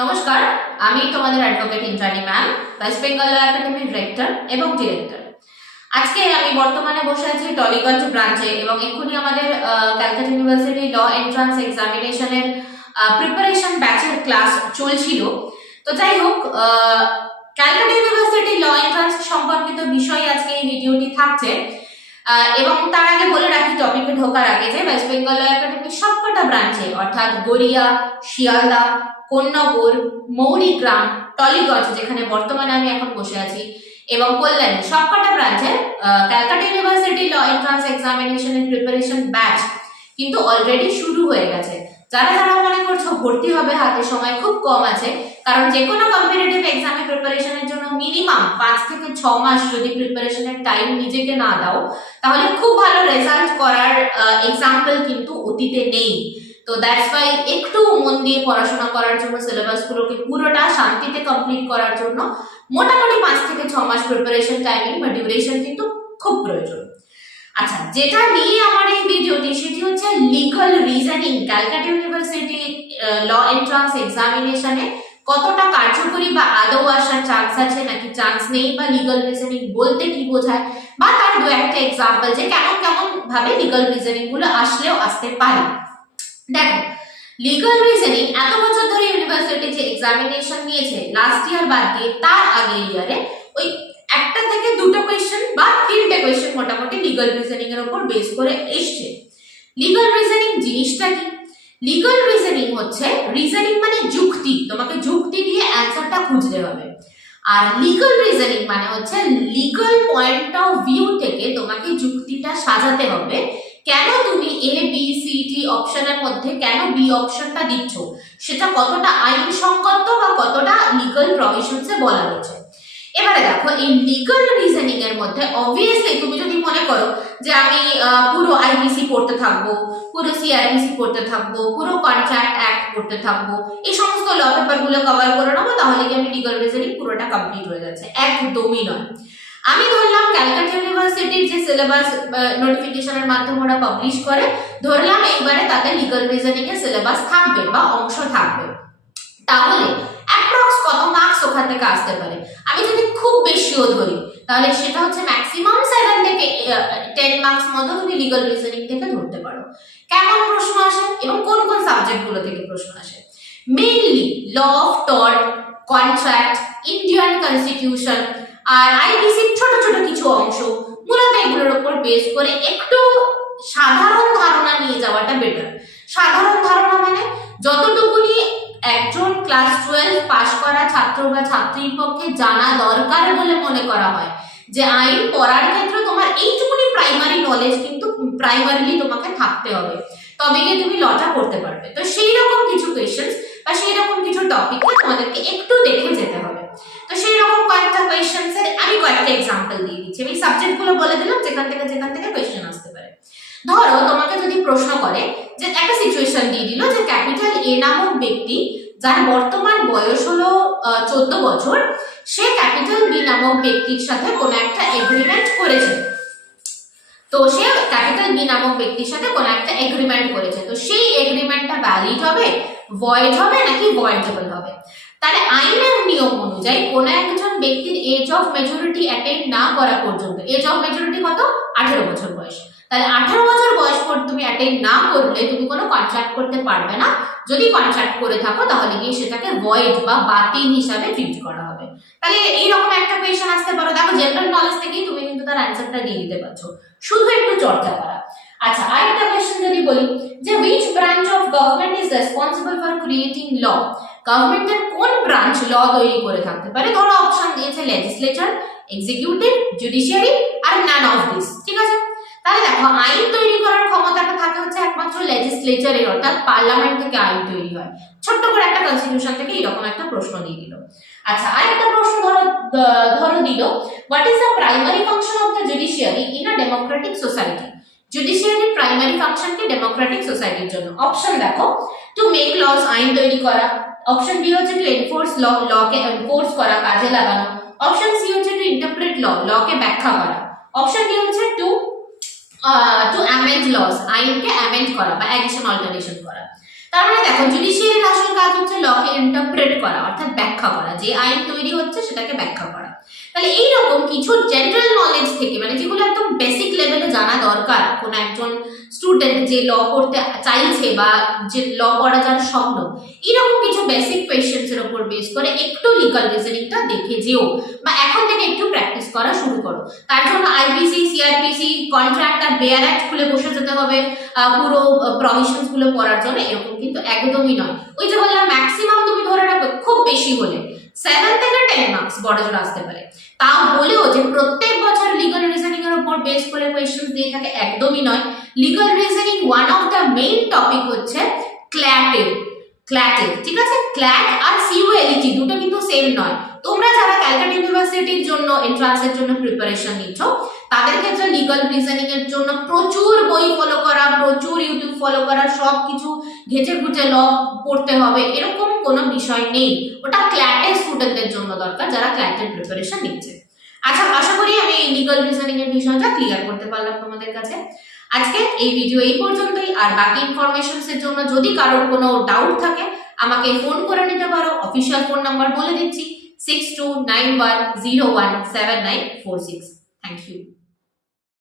নমস্কার, আমি তোমাদের advocate Indrani ma'am, West Bengal law একাডেমির রেক্টর এবং ডিরেক্টর। আজকে আমি বর্তমানে বসে আছি টলিগঞ্জ ব্রাঞ্চে এবং এক্ষুনি আমাদের ক্যালকাটা ইউনিভার্সিটি ল এন্ট্রান্স এক্সামিনেশনের প্রিপারেশন ব্যাচের ক্লাস চলছিল। তো যাই হোক, ক্যালকাটা ইউনিভার্সিটি ল এন্ট্রান্স সম্পর্কিত বিষয় আজকে এই ভিডিওটি থাকছে। এবং তার আগে বলে রাখি টপিকে ঢোকার আগে যে ওয়েস্ট বেঙ্গল ল একাডেমির সবকটা ব্রাঞ্চে অর্থাৎ গড়িয়া, শিয়ালদা, কোন্নগর, মৌরিগ্রাম, টলিগঞ্জ যেখানে বর্তমানে আমি এখন বসে আছি এবং কল্যাণী সবকটা ব্রাঞ্চে ক্যালকাটা ইউনিভার্সিটি ল এন্ট্রান্স এক্সামিনেশনের প্রিপারেশন ব্যাচ কিন্তু অলরেডি শুরু হয়ে গেছে। যারা যারা মনে করছো ভর্তি হবে, হাতে সময় খুব কম আছে, কারণ যে কোনো কম্পিটিটিভ এক্সামে প্রিপারেশনের জন্য মিনিমাম 5 থেকে 6 মাস যদি প্রিপারেশনের টাইম নিজেকে না দাও তাহলে খুব ভালো রেজাল্ট করার এক্সাম্পল কিন্তু অতীতে নেই। তো দ্যাটস ওয়াই একটু মন দিয়ে পড়াশোনা করার জন্য, সিলেবাসগুলোকে পুরোটা শান্তিতে কমপ্লিট করার জন্য মোটামুটি 5 থেকে 6 মাস প্রিপারেশন টাইমিং বা ডিউরেশন কিন্তু খুব প্রয়োজন। আচ্ছা, যেটা নিয়ে আমার এই ভিডিওটি সেটি হচ্ছে legal reasoning Calcutta University law entrance এক্সামিনেশনে কতটা কার্যকরী বা আদৌ আসার চান্স আছে নাকি চান্স নেই, বা লিগাল রিজনিং বলতে কি বোঝায়, বা তার দু একটা এক্সাম্পল যে কেমন কেমন ভাবে লিগাল রিজনিং গুলো আসলেও আসতে পারে। দেখো, লিগাল রিজনিং এত বছর ধরে ইউনিভার্সিটি যে এক্সামিনেশন নিয়েছে লাস্ট ইয়ার বাদ দিয়ে তার আগের ইয়ারে ওই একটা থেকে দুটো কোয়েশ্চেন বা তিনটে কোয়েশ্চেন মোটামুটি লিগাল রিজনিং এর উপর বেস করে এসছে। লিগাল রিজনিং জিনিসটা কি? লিগাল রিজনিং হচ্ছে, রিজনিং মানে যুক্তি, তোমাকে যুক্তি দিয়ে অ্যানসারটা খুঁজতে হবে। আর লিগাল রিজনিং মানে হচ্ছে লিগাল পয়েন্ট অফ ভিউ থেকে তোমাকে যুক্তিটা সাজাতে হবে কেন তুমি এ বি সি ডি অপশনের মধ্যে কেন বি অপশনটা দিচ্ছ, সেটা কতটা আইনসঙ্গত বা কতটা লিগাল প্রভিশনসে বলা হয়েছে। এবারে দেখো, এই লিগাল রিজনিং এর মধ্যে অবভিয়াসলি তুমি যদি মনে করো যে আমি পুরো আইপিসি পড়তে থাকবো, পুরো সিআরপিসি পড়তে থাকবো, পুরো কন্ট্রাক্ট অ্যাক্ট পড়তে থাকবো, এই সমস্ত ল পেপার গুলো কভার করে নেবো, তাহলে কি আমি লিগাল রিজনিং পুরোটা কমপ্লিট হয়ে যাচ্ছে? একদমই নয়। আমি ধরলাম ক্যালকাটা ইউনিভার্সিটির যে সিলেবাস নোটিফিকেশনের মাধ্যমে ওরা পাবলিশ করে, ধরলাম এইবারে তাদের লিগাল রিজনিং এর সিলেবাস থাকবে বা অংশ থাকবে, তাহলে অ্যাপ্রক্স কত মার্কস ওখান থেকে আসতে পারে? আমি যদি খুব বেশিও ধরি তাহলে সেটা হচ্ছে ম্যাক্সিমাম 7 থেকে 10 মার্কস মতো তুমি লিগাল রিজনিং থেকে ধরতে পারো। কেমন প্রশ্ন আসে এবং কোন কোন সাবজেক্ট গুলো থেকে প্রশ্ন আসে? Mainly law of tort, contract, Indian constitution আর আইপিসির ছোট ছোট কিছু অংশ, মূলত এগুলোর উপর বেস করে একটু সাধারণ ধারণা নিয়ে যাওয়াটা বেটার। সাধারণ ধারণা মানে যতটুকুনি একজন ক্লাস 12 পাস করা ছাত্র বা ছাত্রীর পক্ষে জানা দরকার বলে মনে করা হয়, যে আইন পড়ার ক্ষেত্রে তোমার এইটুকুনি প্রাইমারি নলেজ কিন্তু প্রাইমারিলি তোমাকে থাকতে হবে, তবে গিয়ে তুমি লটা করতে পারবে। তো সেই রকম কিছু কোয়েশ্চেন্স বা সেই রকম কিছু টপিককে তোমাদেরকে একটু দেখে যেতে হবে। তো সেই রকম কয়েকটা কোয়েশ্চেন্স এর আমি কয়েকটা এক্সাম্পল দিয়ে দিচ্ছি। আমি সাবজেক্ট গুলো বলে দিলাম যেখান থেকে কোয়েশ্চেন আসতে পারে। ধরো তোমাকে যদি প্রশ্ন করে যে একটা সিচুয়েশন দিয়ে দিল যে ক্যাপিটাল এ নামক ব্যক্তি, যার বর্তমান বয়স হলো 14 বছর, সে ক্যাপিটাল বি নামক ব্যক্তির সাথে কোনো একটা এগ্রিমেন্ট করেছে। তো সে ক্যাপিটাল বি নামক ব্যক্তির সাথে কোনো একটা এগ্রিমেন্ট করেছে, তো সেই এগ্রিমেন্টটা ভ্যালিড হবে, ভয়েড হবে নাকি ভয়েডেবল হবে? তাহলে আইনের নিয়ম অনুযায়ী কোন একজন ব্যক্তির এজ অফ মেচুরিটি অ্যাটেইন না করা পর্যন্ত, এজ অফ মেচুরিটি কত? 18 বছর বয়স, তাহলে 18 বছর বয়স পর তুমি অ্যাটেইন না করলে তুমি কোনো কন্ট্রাক্ট করতে পারবে না। যদি কন্ট্রাক্ট করে থাকো তাহলে গিয়ে সেটাকে ভয়েড বা বাতিল হিসাবে ট্রিট করা হবে। তাহলে এইরকম একটা কোয়েশ্চেন আসতে পারো। দেখো, জেনারেল নলেজ থেকেই তুমি কিন্তু তার অ্যান্সারটা দিয়ে দিতে পারছো, শুধু একটু চর্চা করা। আচ্ছা, আরেকটা কোয়েশ্চেন যদি বলি যে which branch of government is responsible for creating law, গভর্নমেন্টের কোন ব্রাঞ্চ ল তৈরি করে থাকতে পারে? ধরো অপশন দিয়েছে লেজিসলেচার, এক্সিকিউটিভ, জুডিশিয়ারি আর নান অফ দিস। ঠিক আছে, তাহলে দেখো আইন তৈরি করার ক্ষমতাটা থাকে হচ্ছে একমাত্র লেজিসলেচারের, অর্থাৎ পার্লামেন্ট থেকে আইন তৈরি হয়। ছোট্ট করে একটা কনস্টিটিউশন থেকে এরকম একটা প্রশ্ন দিয়ে দিল। আচ্ছা, আরেকটা প্রশ্ন ধরো দিল what is the primary function of the judiciary in a democratic society. জুডিশিয়ারির প্রাইমারি ফাংশন কি ডেমোক্রেটিক সোসাইটির জন্য? অপশন দেখো, টু মেক লস, আইন তৈরি করা। অপশন বি হচ্ছে টু এনফোর্স ল, লকে এনফোর্স করা, কাজে লাগানো। অপশন সি হচ্ছে টু ইন্টারপ্রেট ল, লকে ব্যাখ্যা করা। অপশন ডি হচ্ছে টু অ্যামেন্ড লস, আইনকে অ্যামেন্ড করা বা অ্যাডিশন অল্টারেশন করা। তার মানে দেখো, জুডিশিয়ারির আসল কাজ হচ্ছে লকে ইন্টারপ্রেট করা। ব্যাখ্যা করা, যে আইন তৈরি হচ্ছে সেটাকে ব্যাখ্যা করা। তাহলে এইরকম কিছু জেনারেল নলেজ থেকে, মানে যেগুলো একদম বেসিক লেভেলে জানা দরকার কোনো একজন স্টুডেন্ট যে ল পড়তে চাইছে বা যে ল পড়া যার স্বপ্ন, এরকম কিছু বেসিক কোয়েশ্চেন্স এর উপর বেস করে একটু লিগাল রিজনিংটা দেখে যেও বা এখন থেকে একটু প্র্যাকটিস করা শুরু করো। তার জন্য আইপিসি, সিআরপিসি, কন্ট্রাক্ট আর বেয়ার অ্যাক্ট খুলে বসে যেতে হবে পুরো প্রভিশনস গুলো পড়ার জন্য, এরকম কিন্তু একদমই নয়। ওই যে বললাম ম্যাক্সিমাম তুমি ধরে রাখো খুব বেশি হলে 7 থেকে 10 মার্কস বড়জোর আসতে পারে। তাও বলেও যে প্রত্যেক বছর লিগাল রিজনিং এর উপর বেস করে কোয়েশ্চেন দিয়ে থাকে একদমই নয়। Legal reasoning one of the main topic হচ্ছে ক্ল্যাটের, ঠিক আছে? ক্ল্যাট আর সিইউএলটি দুটো কিন্তু সেম নয়। তোমরা যারা ক্যালকাটা ইউনিভার্সিটির জন্য এন্ট্রান্সের জন্য প্রিপারেশন নিচ্ছ, তাদের ক্ষেত্রে লিগাল রিজনিং এর জন্য প্রচুর বই ফলো করা, প্রচুর ইউটিউব ফলো করা, সবকিছু ঘেঁচে ঘুচে ল পড়তে হবে এরকম কোনো বিষয় নেই। ওটা ক্ল্যাটের স্টুডেন্টদের জন্য দরকার, যারা ক্ল্যাটের প্রিপারেশন নিচ্ছে। আচ্ছা, আশা করি আমি এই লিগাল রিজনিং এর বিষয়টা ক্লিয়ার করতে পারলাম তোমাদের কাছে। আজকে এই ভিডিও এই পর্যন্তই। আর বাকি ইনফরমেশনস এর জন্য যদি কারোর কোনো ডাউট থাকে আমাকে ফোন করে নিতে পারো। অফিসিয়াল ফোন নাম্বার বলে দিচ্ছি 6291017946। Thank you.